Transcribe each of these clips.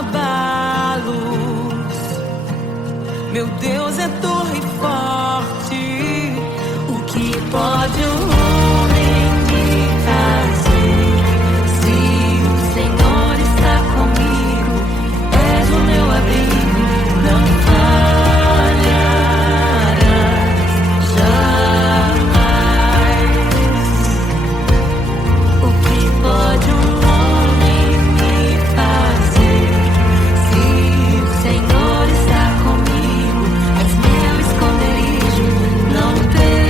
abalos. Meu Deus é torre forte. O que pode o homem me fazer? Se o Senhor está comigo, és o meu abrigo, não falharás jamais. O que pode um homem me fazer? Se o Senhor está comigo, és meu esconderijo, não temerei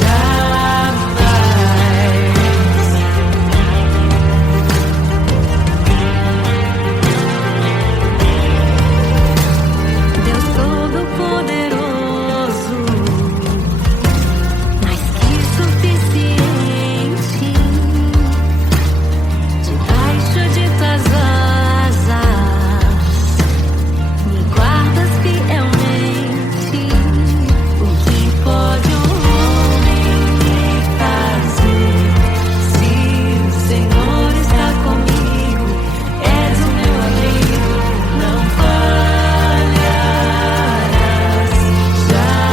jamais. Deus Todo-Poderoso, mais que suficiente, debaixo de tuas asas me guardas fielmente. O que pode um homem me fazer? Se o Senhor está comigo, és o meu abrigo, não falharás jamais.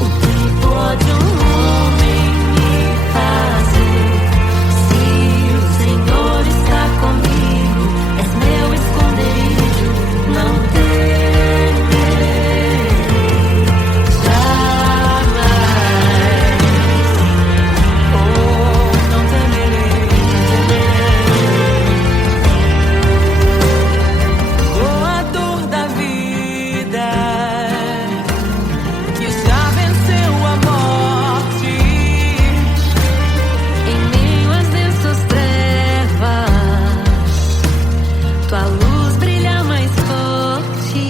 O que pode um homem me fazer? Se o Senhor está comigo, és meu esconderijo, não temerei jamais. Oh, não temerei. Doador da vida, que já venceu a morte, em meio às densas trevas, tua luz brilha mais forte.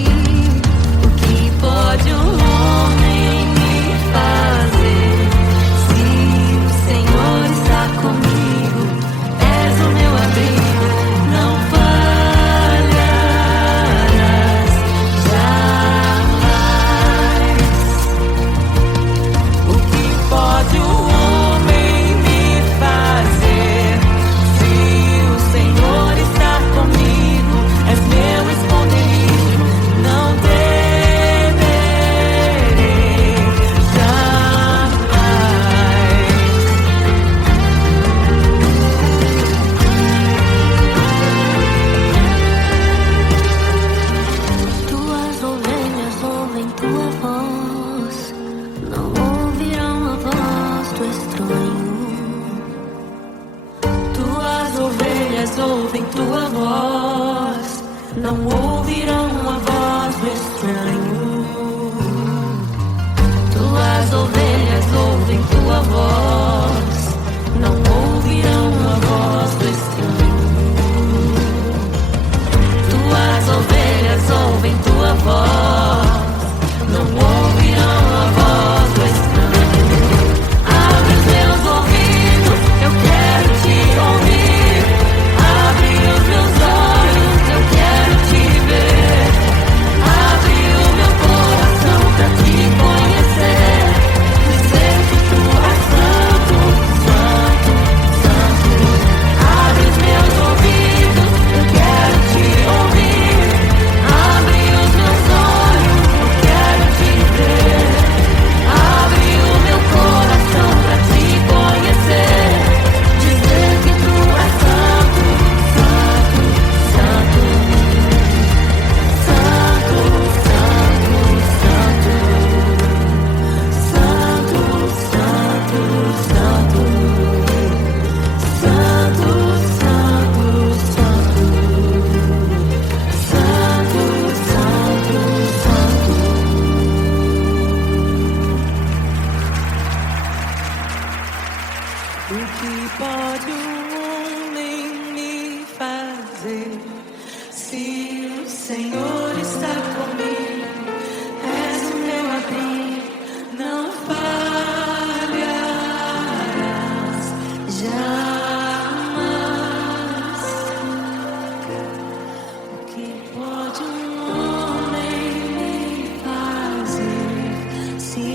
O que pode um homem me fazer? Se o Senhor está comigo, és o meu abrigo, não falharás jamais. O que pode o homem me fazer? Se o Senhor está comigo, és meu esconderijo, não temerei jamais. Tuas ovelhas ouvem tua voz, não ouvirão a voz do estranho. Tuas ovelhas ouvem tua voz, não ouvirão a voz do estranho. Tuas ovelhas ouvem tua voz, não ouvirão a voz do estranho. Tuas ovelhas ouvem tua voz, não ouvirão a voz do estranho. Abre os meus ouvidos, eu quero te ouvir. Abre os meus olhos, eu quero te ver. Abre o meu coração pra te conhecer. Dizer que tu és santo, santo, santo. Abre os meus ouvidos, eu quero te ouvir. Abre os meus olhos, eu quero te ver. Abre o meu coração pra te conhecer. Dizer que tu és santo, santo, santo. Santo, santo, santo. Santo, santo, santo. Santo, santo, santo. Santo, santo, santo. O que pode um homem me fazer? Se o Senhor está comigo, és o meu abrigo, não falharás jamais. O que pode um homem me fazer? Se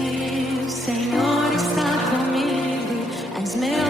o Senhor está comigo, és meu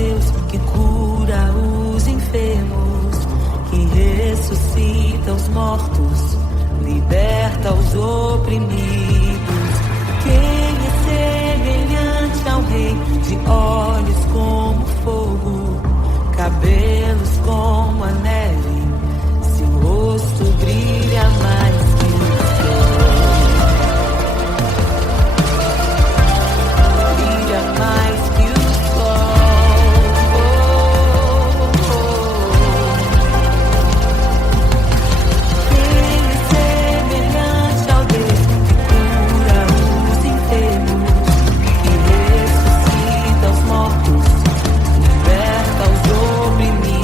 Deus que cura os enfermos, que ressuscita os mortos, liberta os oprimidos. Quem é semelhante ao Rei, de olhos como fogo, cabelos como a neve, seu rosto brilha mais que o sol. Brilha mais que o sol. Quem é semelhante ao Deus que cura os enfermos, que ressuscita os mortos, liberta os oprimidos.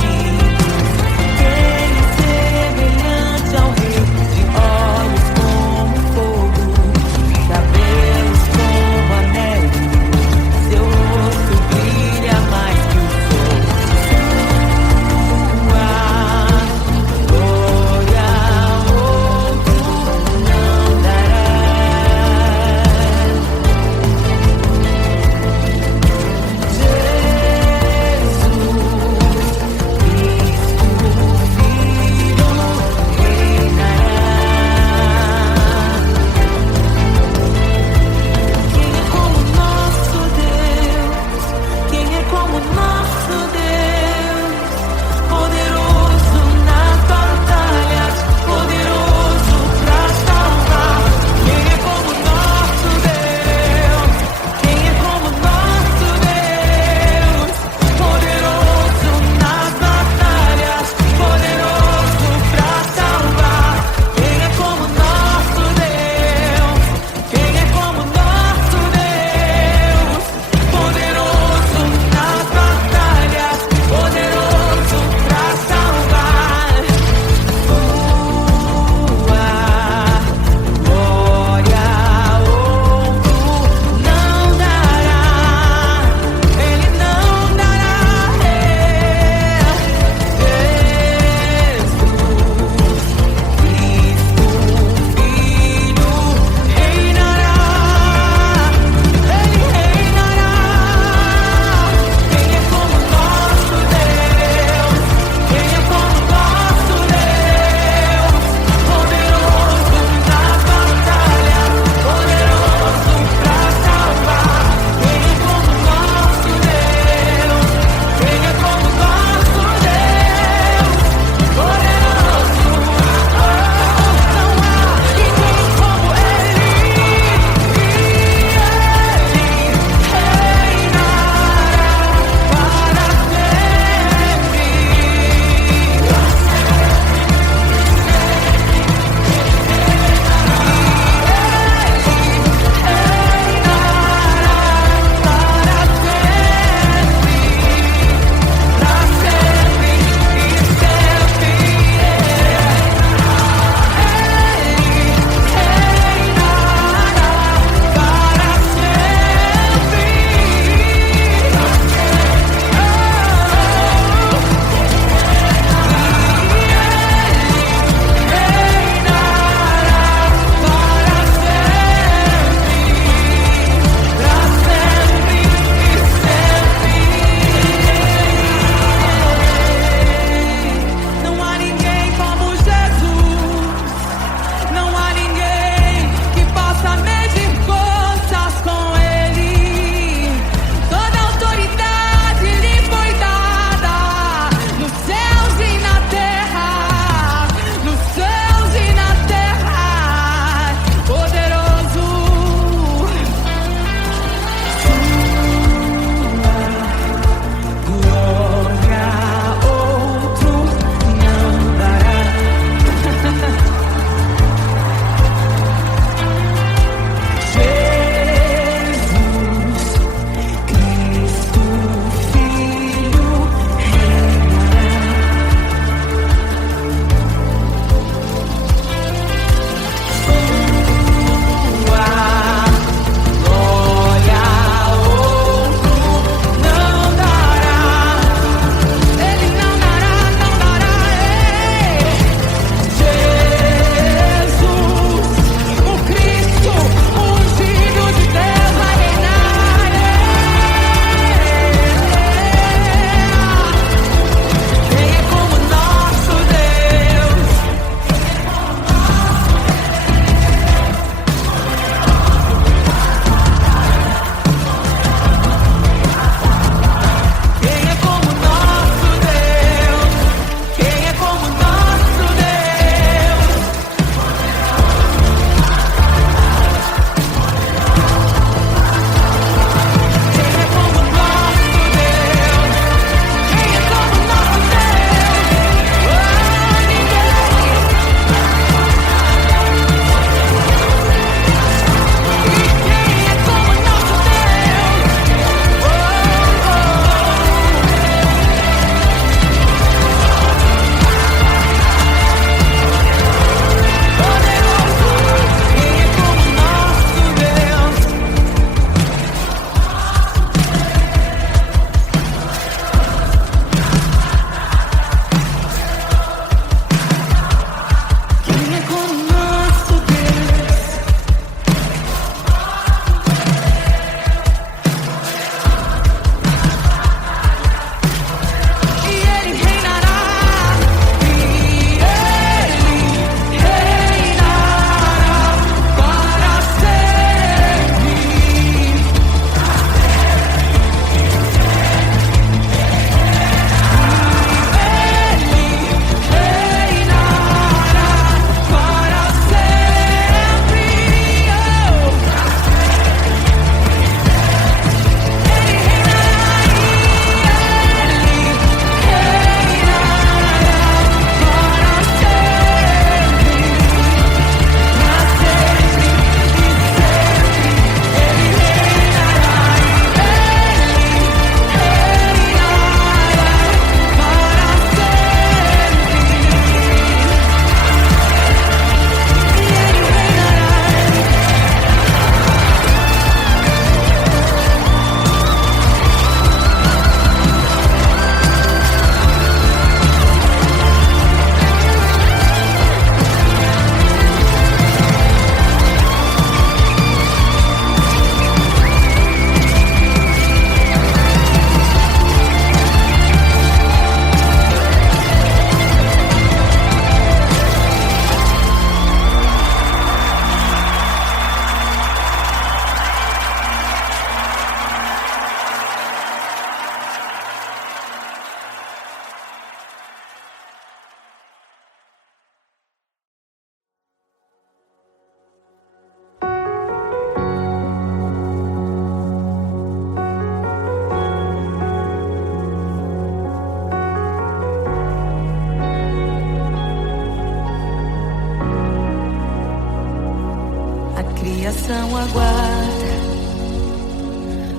coração aguarda,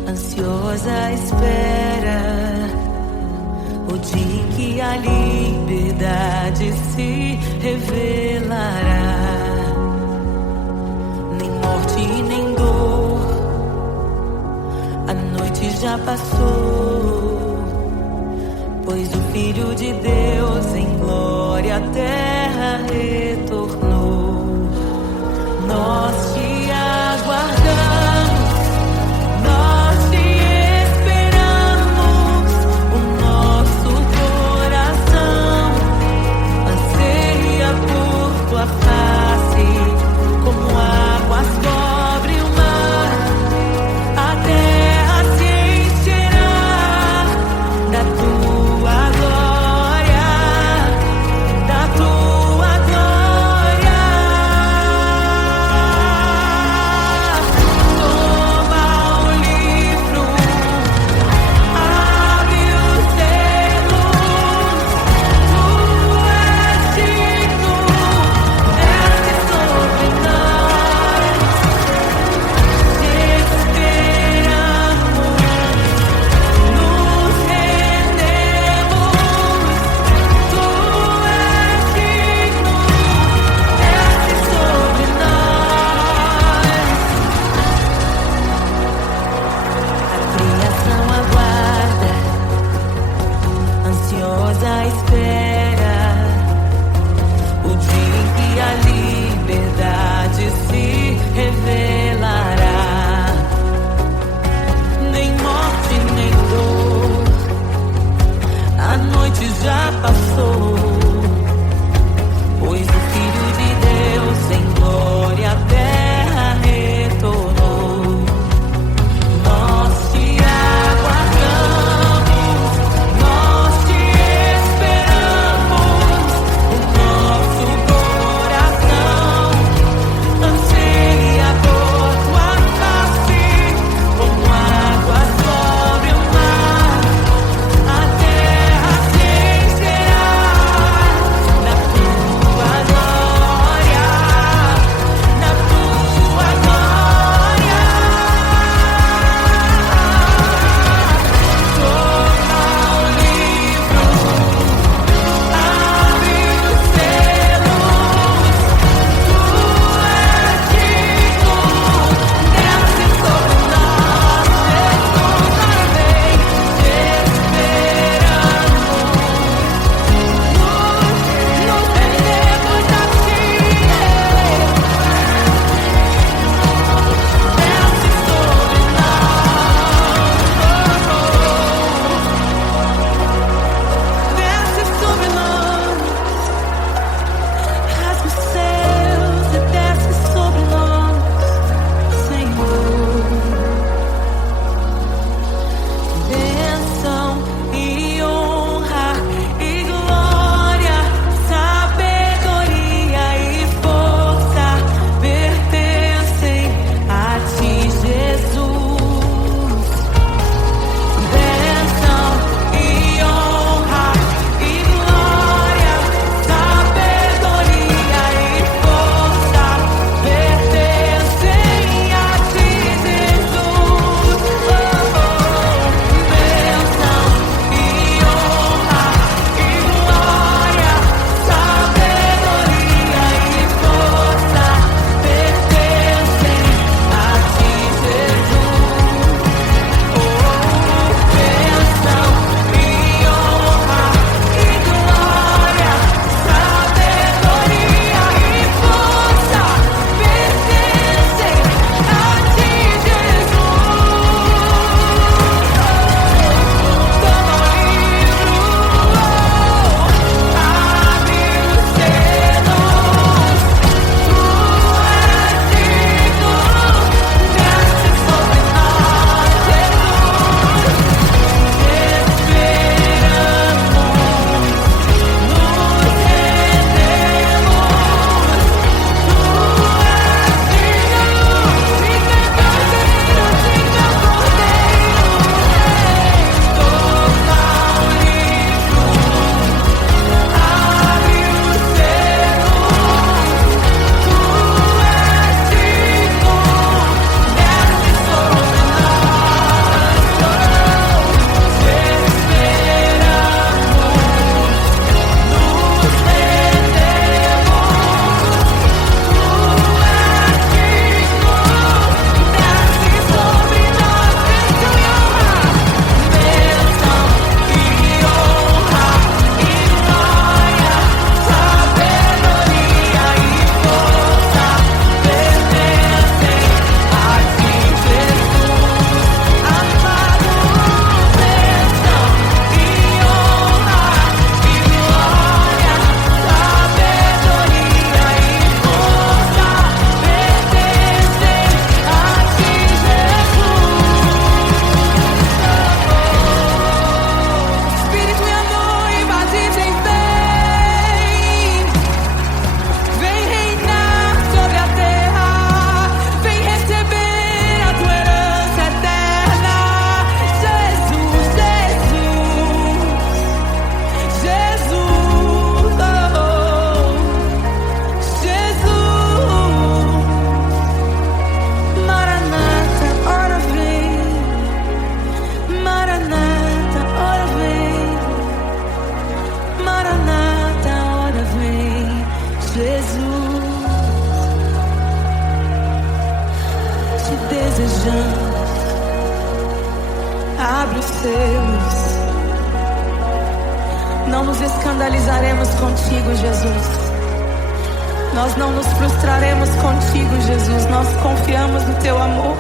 ansiosa espera o dia em que a liberdade se revelará. Nem morte nem dor, a noite já passou, pois o Filho de Deus em glória à terra retornou. Nós te aguardamos, nós te esperamos. O nosso coração anseia por tua face, como águas cobrem o mar, a terra se encherá escandalizaremos contigo, Jesus. Nós não nos frustraremos contigo, Jesus. Nós confiamos no teu amor.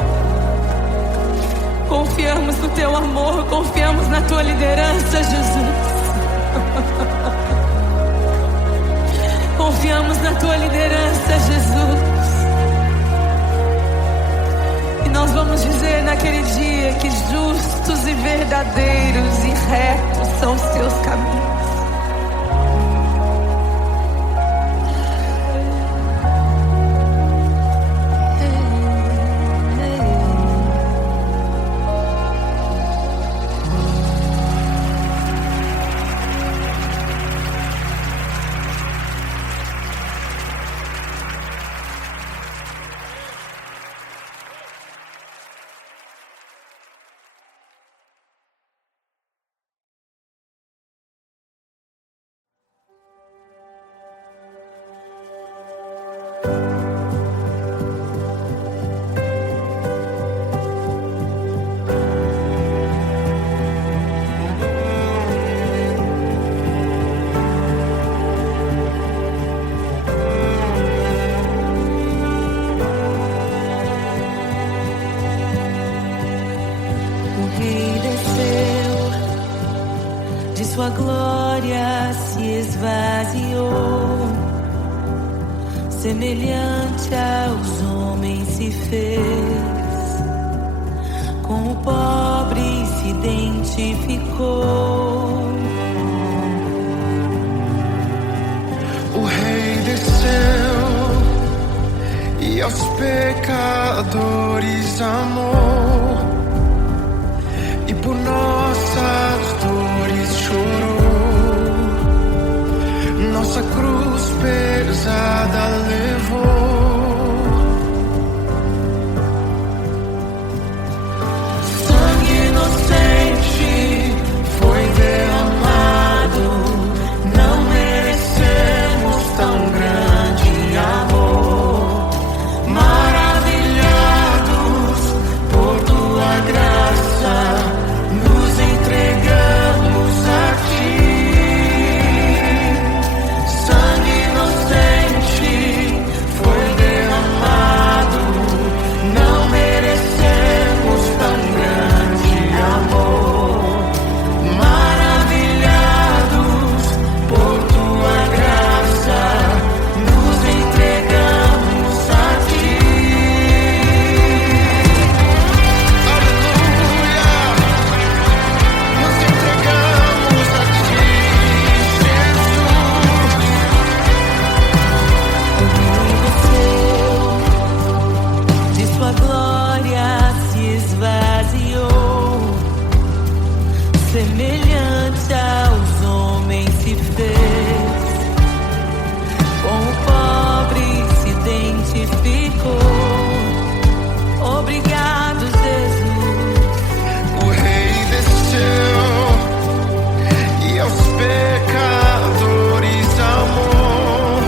Confiamos no teu amor, confiamos na tua liderança, Jesus. Confiamos na tua liderança, Jesus. E nós vamos dizer naquele dia que justos e verdadeiros e retos são os teus caminhos. Sua glória se esvaziou, semelhante aos homens se fez, com o pobre se identificou. O Rei desceu e aos pecadores amou, e por nossas dores chorou, nossa cruz pesada levou. Sangue inocente foi derramado, não merecemos tão grande amor. Maravilhados por tua graça, nos entregamos a ti. Sangue inocente foi derramado, não merecemos tão grande amor. Maravilhados por tua graça, nos entregamos a ti. Aleluia! Nos entregamos a ti, Jesus. De sua glória se esvaziou, semelhante aos homens se fez, com o pobre se identificou. Obrigado, Jesus. O Rei desceu e aos pecadores amou,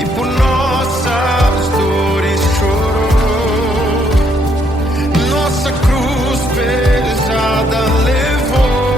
e por nossas dores chorou, nossa cruz pesada levou.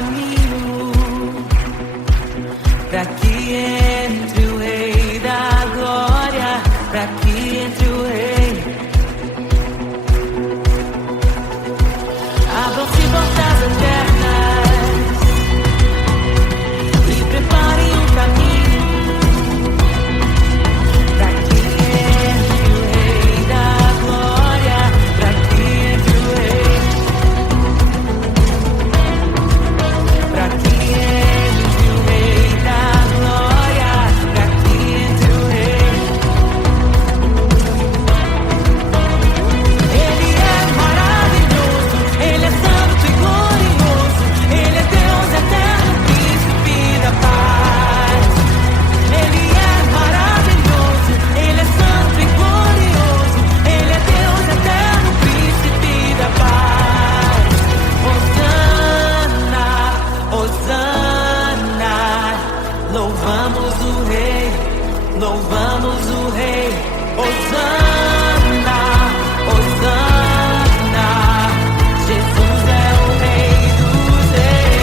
caminho para que entre o Rei da Glória, para que entre o Rei. Abram-se portas eternas e preparem um caminho para que entre o Rei da Glória, para que entre o Rei, para que entre o Rei da Glória, para que entre o Rei. Ele é maravilhoso, Ele é santo e glorioso, Ele é Deus eterno, príncipe da paz. Ele é maravilhoso, Ele é santo e glorioso, Ele é Deus eterno, príncipe da paz. Hosana, Hosana, louvamos o Rei, louvamos o Rei. Hosana, Hosana, Jesus é o Rei dos Reis.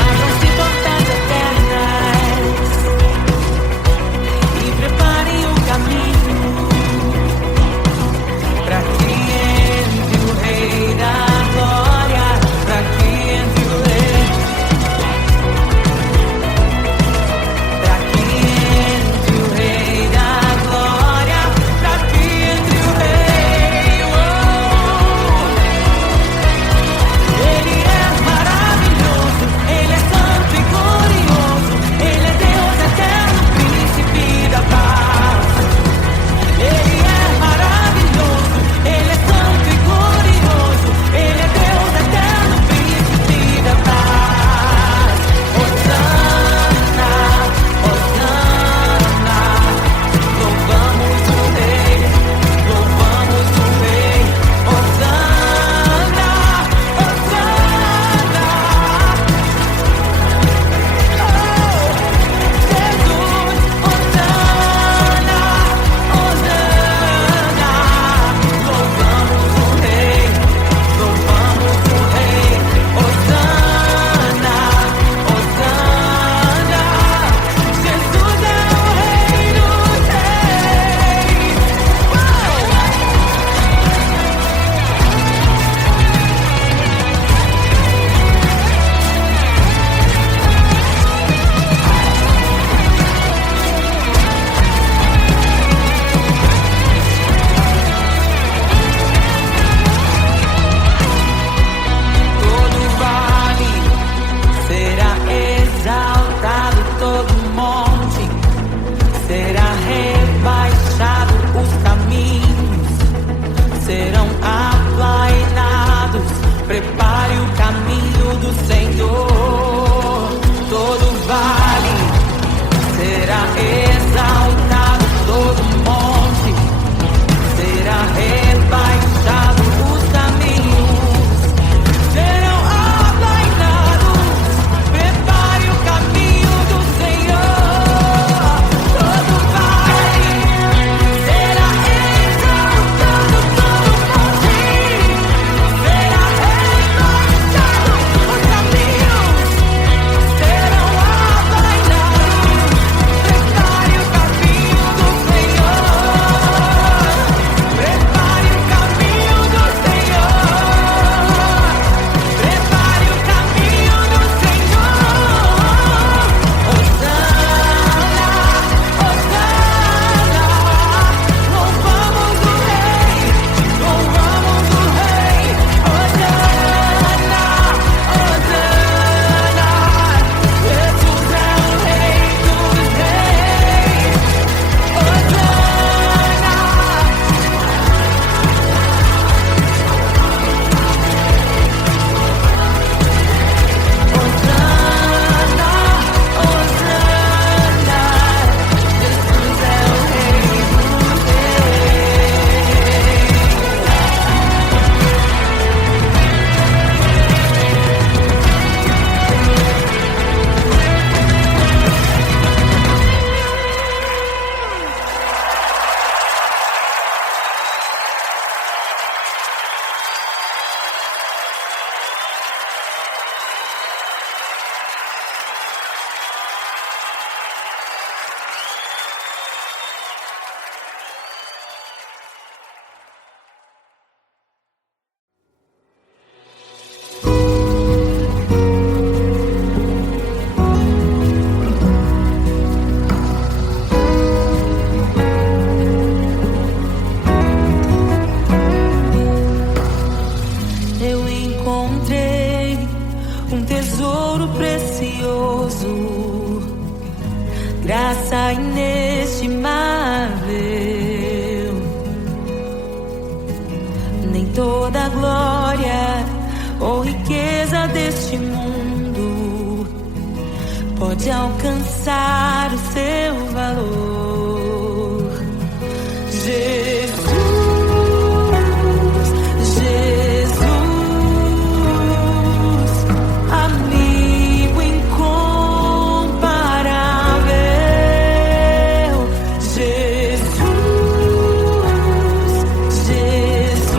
Abram-se portas eternas e preparem o caminho para que entre o Rei toda a glória ou riqueza deste mundo pode alcançar o seu valor. Jesus, Jesus, amigo incomparável. Jesus, Jesus,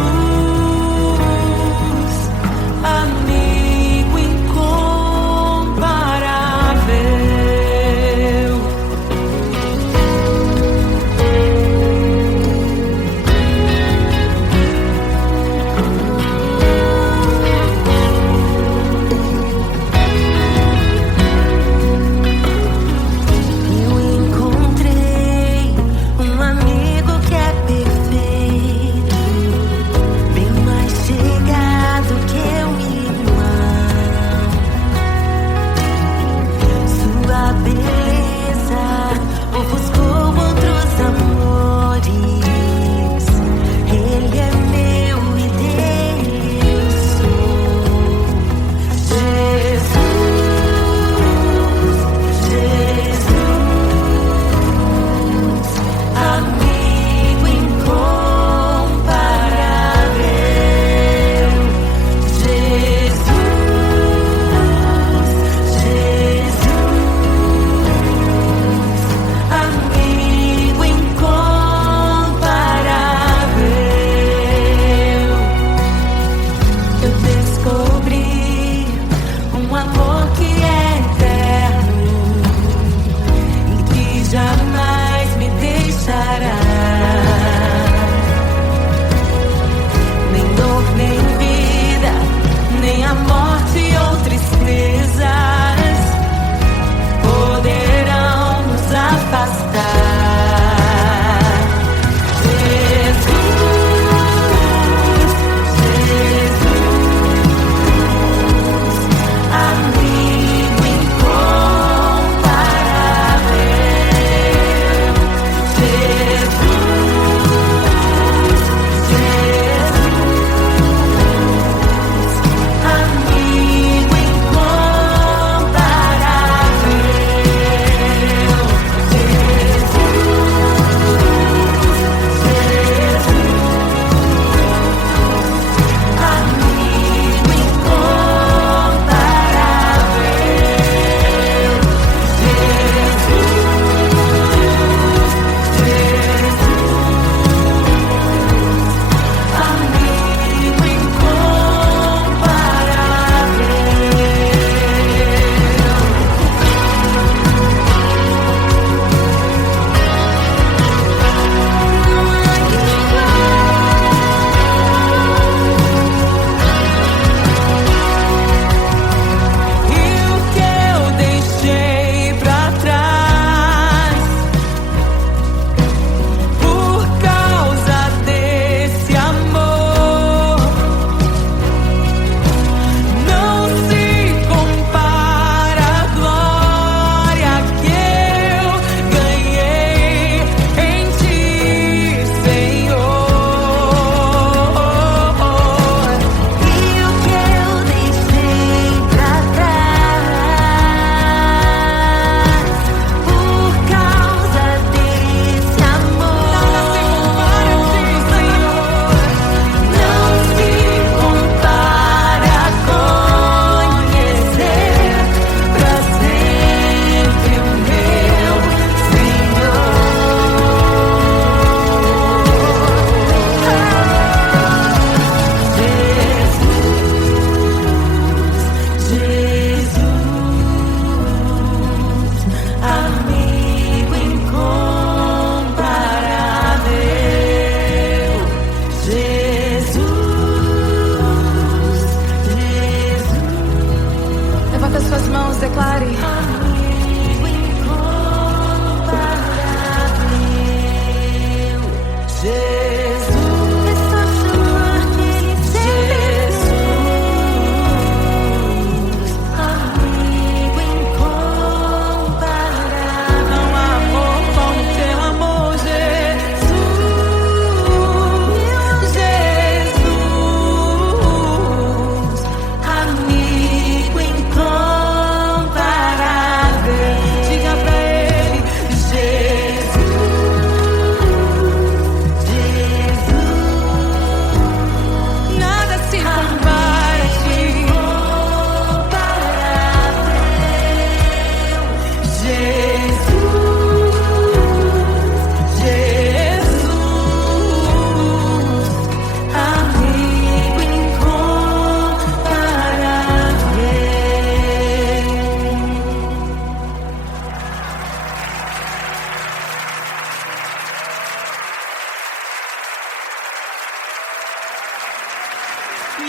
amigo incomparável.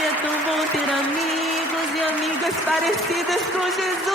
é tão bom ter amigos e amigas parecidas com Jesus.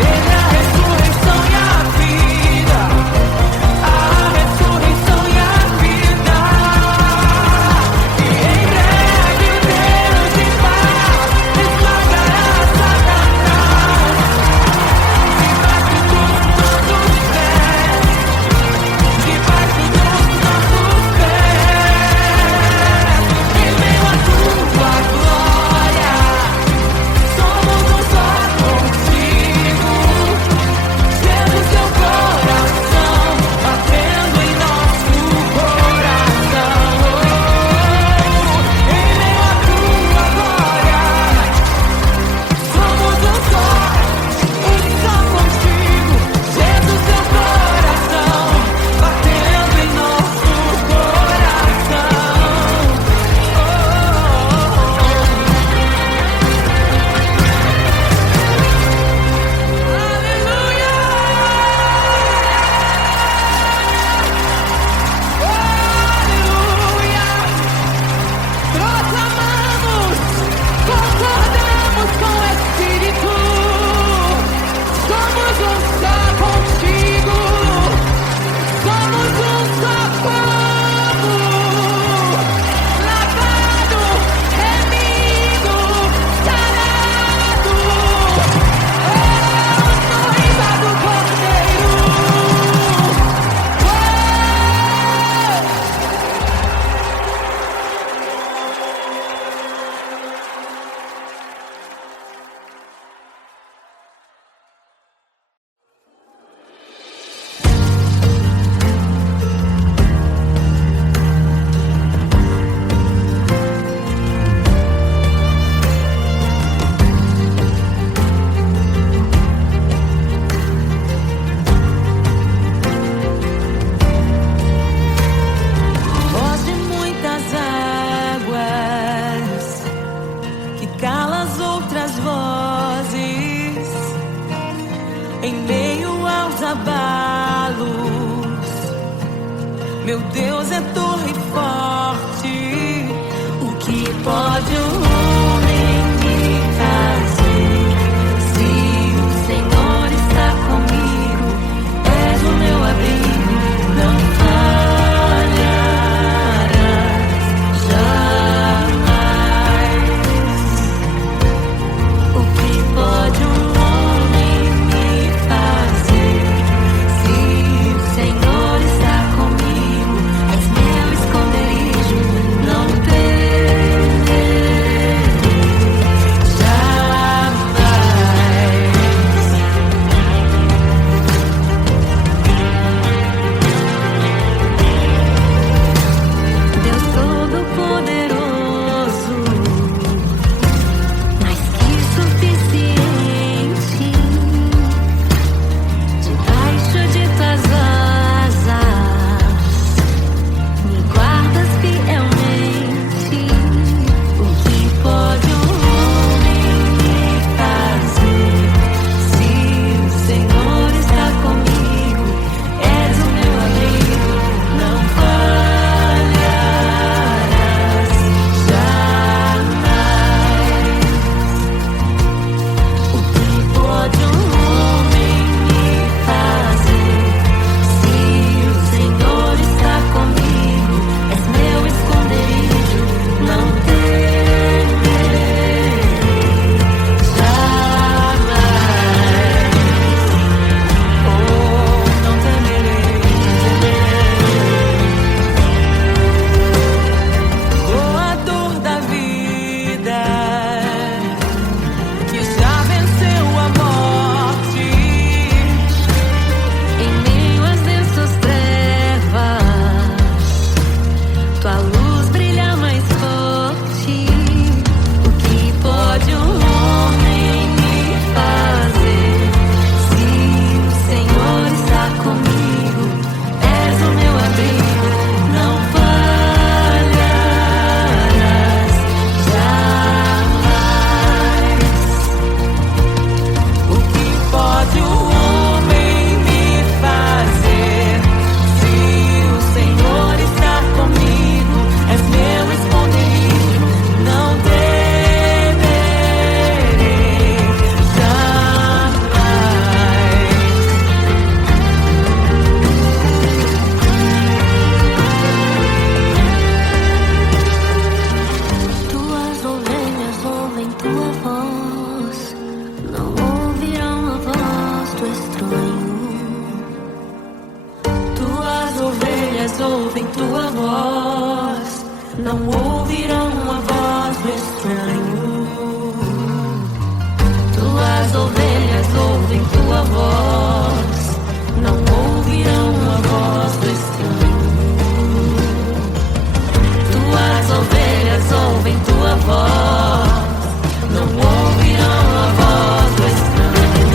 Yeah. em meio aos abalos. Meu Deus é torre forte. O que pode um homem me fazer? Se o Senhor está comigo, és o meu abrigo, não falharás jamais. O que pode um homem me fazer? Se o Senhor está comigo, és meu esconderijo, não Deus Todo-Poderoso, mais que suficiente, debaixo de tuas asas, me guardas fielmente. O que pode um homem me fazer? Se o Senhor está comigo, és o meu abrigo, não falharás jamais. O que pode um homem me fazer? Se o Senhor está comigo, és meu esconderijo, não temerei jamais. Oh, não temerei. Doador da vida, que já venceu a morte. Em meio às densas trevas, tua luz brilha mais forte. O que pode um homem me fazer? Se o Senhor está comigo, és o meu abrigo, não falharás jamais. O que pode um homem me fazer? Se o Senhor está comigo, és meu esconderijo, não temerei jamais. Tuas ovelhas ouvem tua voz, não ouvirão a voz do estranho. Tuas ovelhas ouvem tua voz, não ouvirão a voz do estranho. Tuas ovelhas ouvem tua voz, não ouvirão a voz do estranho. Tuas ovelhas ouvem tua voz, não ouvirão a voz do estranho.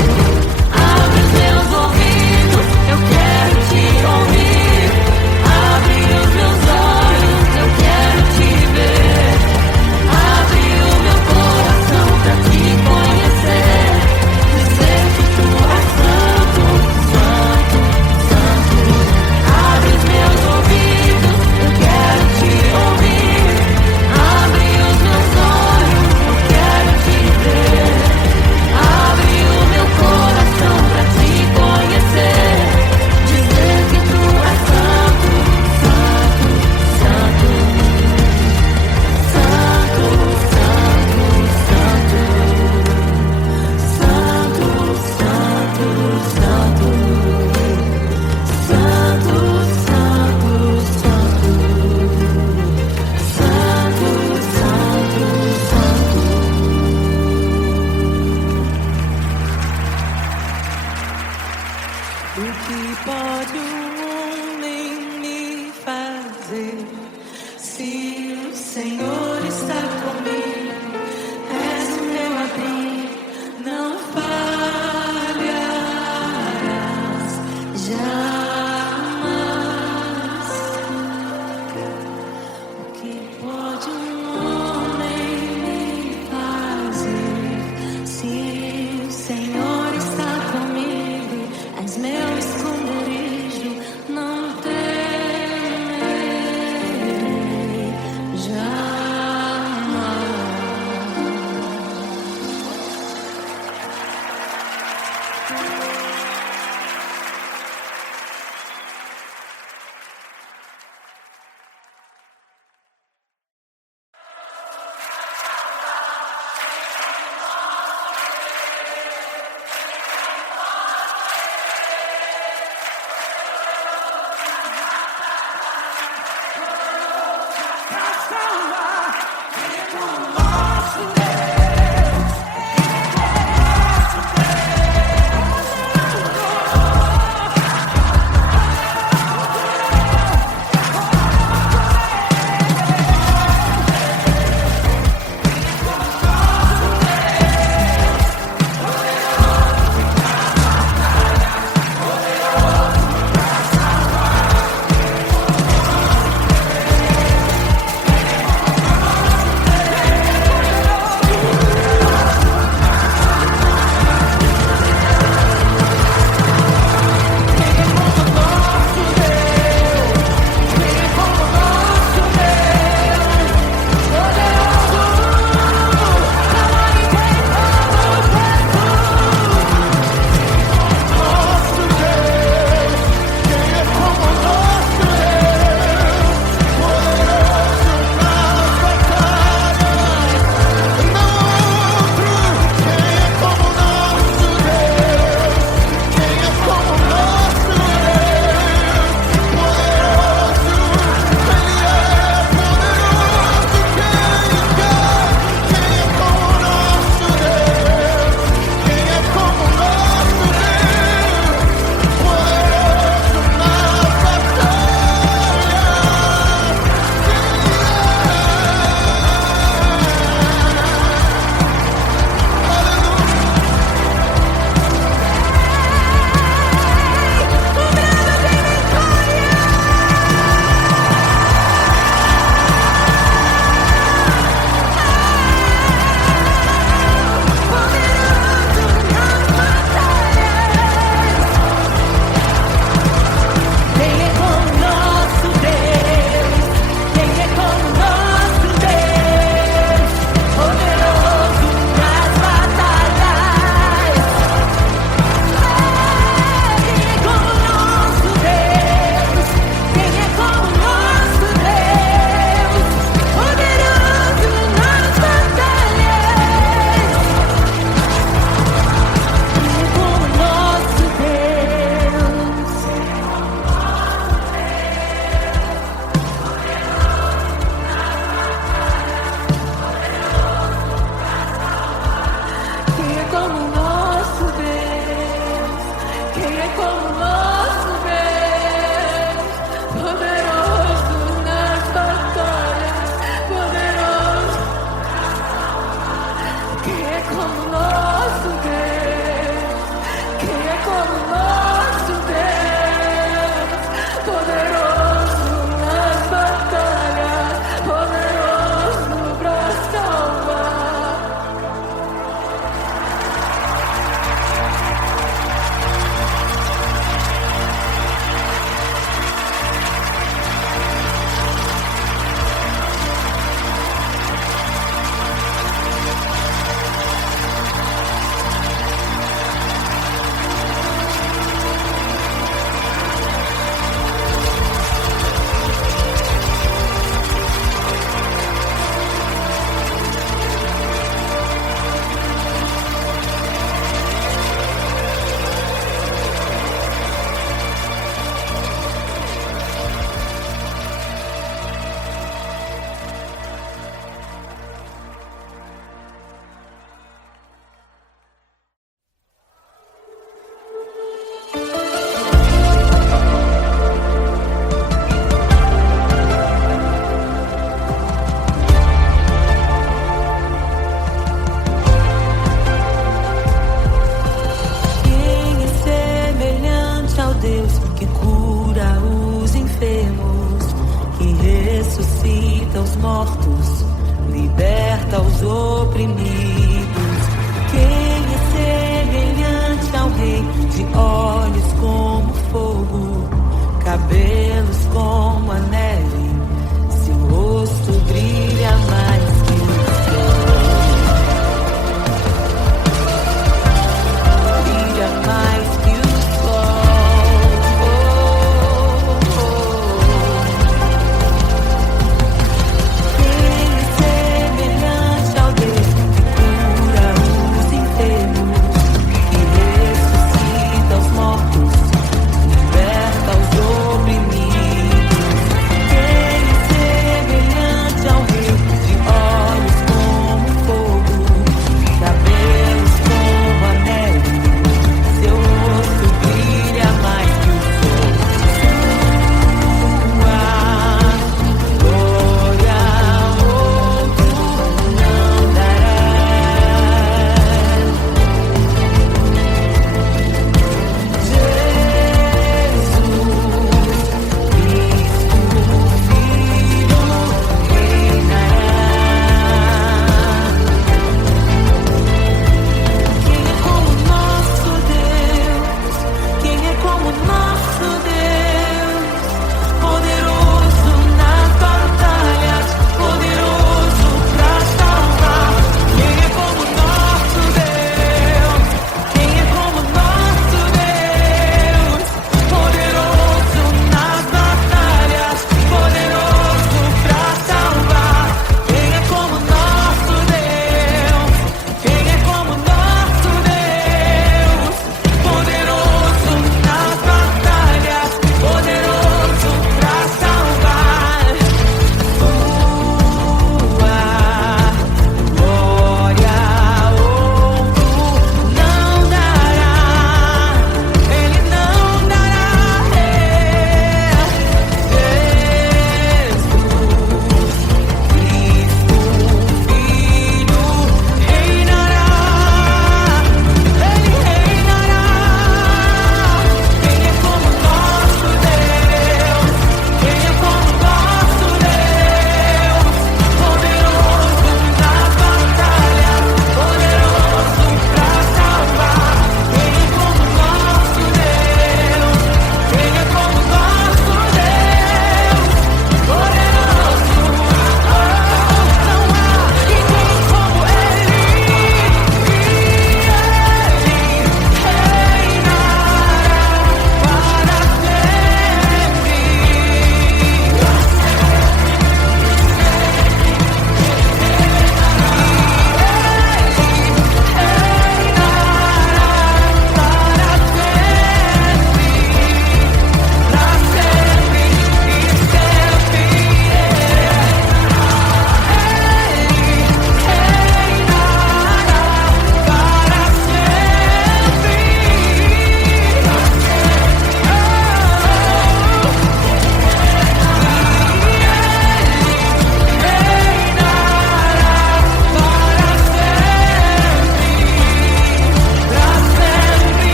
Abre os meus ouvidos, eu quero te ouvir. Abre os meus olhos, eu quero te ver. Abre o meu coração pra te conhecer. Dizer que tu és santo, santo, santo. Abre os meus ouvidos, eu quero te ouvir. Abre os meus olhos, eu quero te ver. Abre o meu coração pra te conhecer. Dizer que tu és santo, santo, santo. Santo, santo, santo. Santo, santo, santo. Santo, santo, santo. Santo, santo, santo. O que pode um homem me fazer? Se o Senhor está comigo, és o meu abrigo, não falharás jamais. O que pode um homem me fazer? Se o Senhor está comigo, Nosso Deus.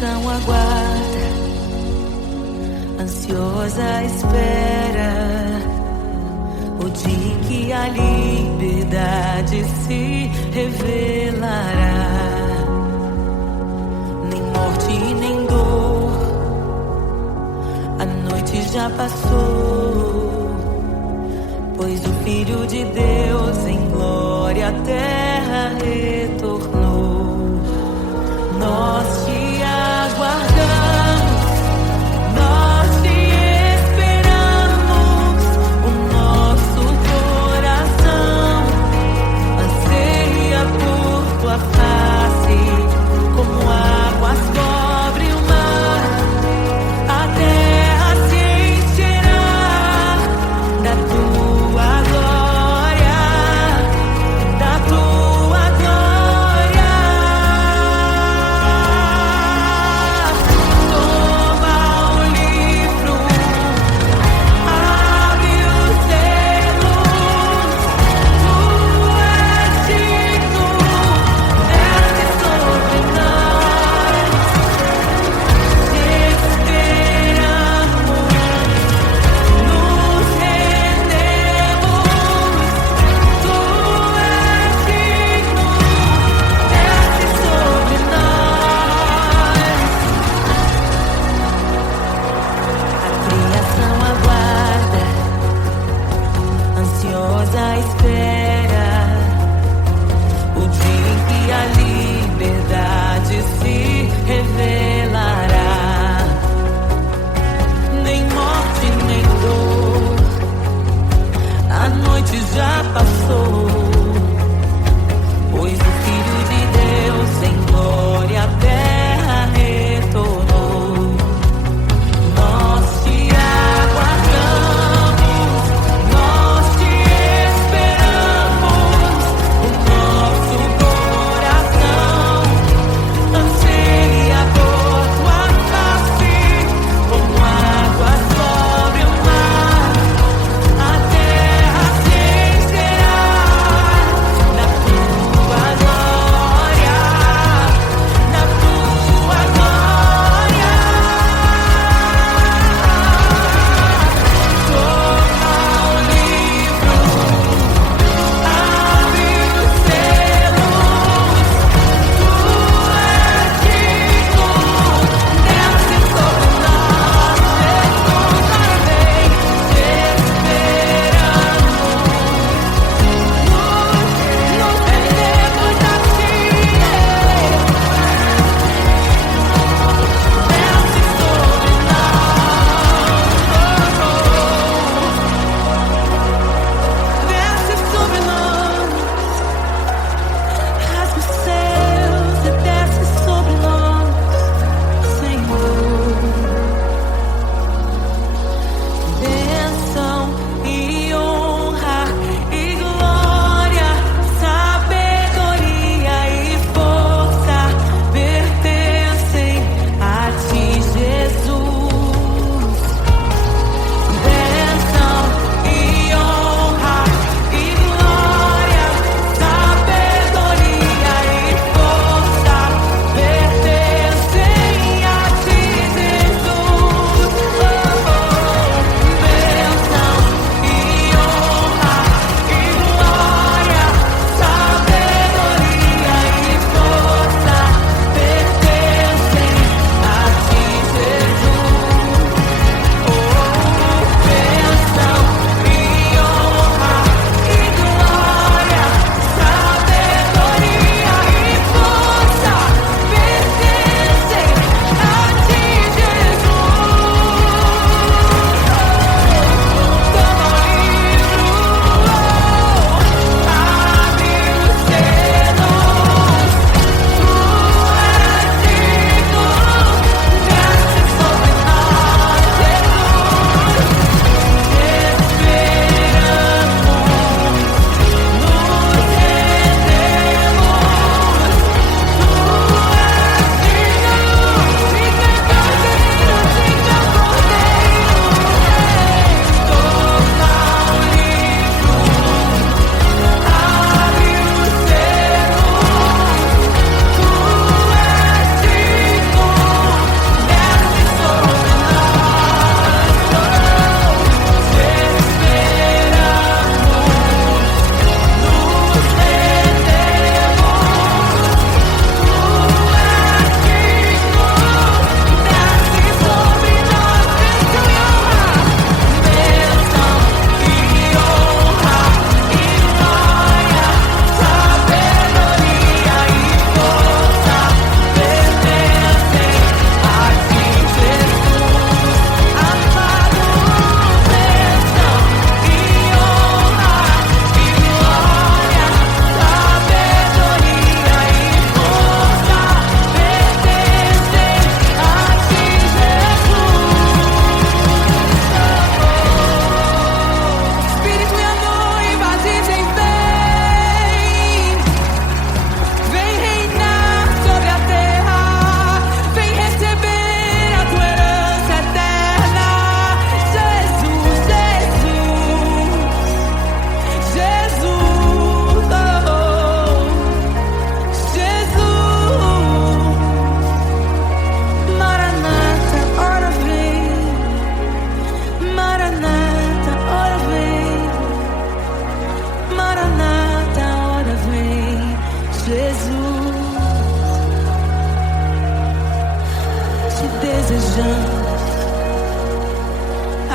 nação aguarda, ansiosa espera o dia em que a liberdade se revelará. Nem morte nem dor, a noite já passou, pois o Filho de Deus em glória à terra retornou. Nós te aguardamos, nós te esperamos. O nosso coração anseia por tua face, como águas cobrem o mar. A terra se encherá da tua glória, da tua glória.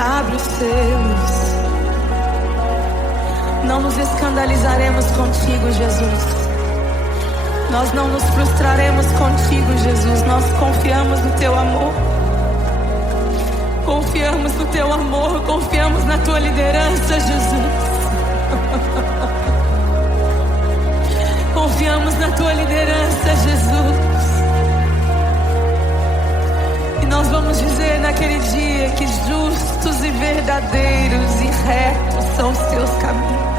Abre os seus. Não nos escandalizaremos contigo, Jesus. Nós não nos frustraremos contigo, Jesus. Nós confiamos no teu amor. Confiamos no teu amor. Confiamos na tua liderança, Jesus. Confiamos na tua liderança, Jesus. E nós vamos dizer naquele dia que justos e verdadeiros e retos são os teus caminhos.